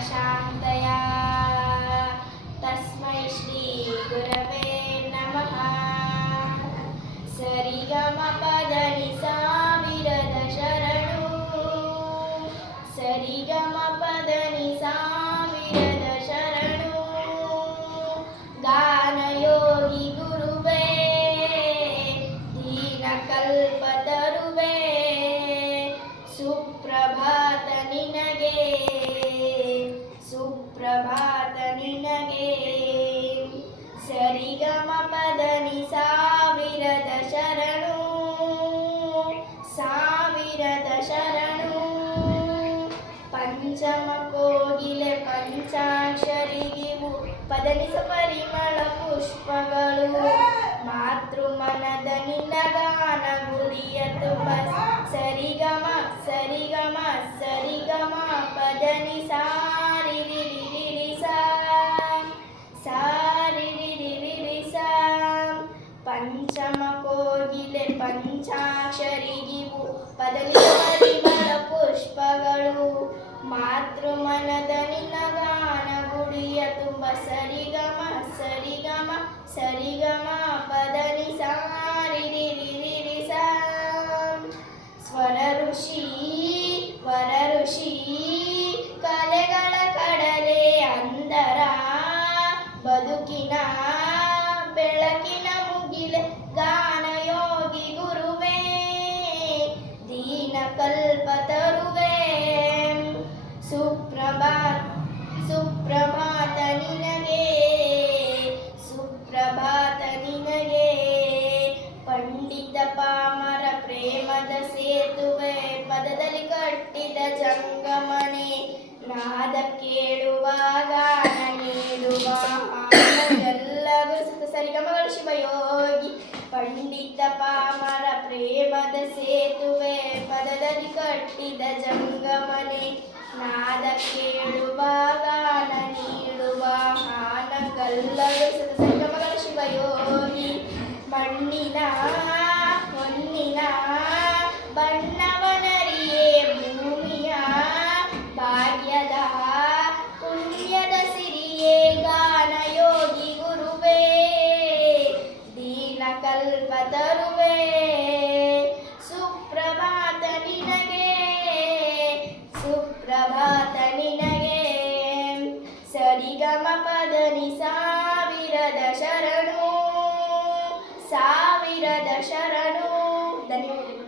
प्रशान्तया तस्मै श्रीगुरवे नमः सरिगमपदनिसा विरद शरणो सरिगमपदनिसा ನಿನಗೆ ಸರಿಗಮ ಪದನಿ ಸಾವಿರದ ಶರಣು ಸಾವಿರದ ಶರಣು. ಪಂಚಮ ಕೋಗಿಲೆ ಪಂಚಾಕ್ಷರಿಗಿವು ಪದನಿಸ ಪರಿಮಳ ಪುಷ್ಪಗಳು. ಮಾತೃ ಮನದ ನಿನ್ನ ಗಾನ ಗುಡಿಯ ತುಂಬ ಸರಿಗಮ ಸರಿಗಮ ಸರಿಗಮ ಪದನಿ ಕೋಗಿಲೆ ಪಂಚಾಕ್ಷರಿಗಿವು ಪದಲಿ ಪರಿಮಳ ಪುಷ್ಪಗಳು ಮಾತೃ ಮನದ ನಿನ್ನ ಗಾನ ಗುಡಿಯ ತುಂಬ ಸರಿಗಮ ಸರಿಗಮ ಸರಿಗಮ ಪದನಿ ಸಾರಿ ಸ್ವರ ಋಷಿ ಪ್ರೇಮದ ಸೇತುವೆ ಪದದಲ್ಲಿ ಕಟ್ಟಿದ ಜಂಗಮನೆ. ನಾದ ಕೇಳುವ ಗಾನ ನೀಡುವ ಎಲ್ಲರೂ ಸರಿಗಮಗಳು ಶಿವಯೋಗಿ, ಪಂಡಿತ ಪಾಮರ ಪ್ರೇಮದ ಸೇತುವೆ ಪದದಲ್ಲಿ ಕಟ್ಟಿದ ಜಂಗಮನೆ. ನಾದ ಕೇಳುವ ಗಾನ ನೀಡುವ ಹಾನಗಲ್ಲರು ಸರಿಗಮಗಳು ಶಿವಯೋಗಿ, ಮಣ್ಣಿನ ಸುಪ್ರಭಾತ ನಿನಗೆ. ಸರಿಗಮ ಪದನಿ ಸಾವಿರದ ಶರಣು ಸಾವಿರದ ಶರಣು. ಧನ್ಯವಾದಗಳು.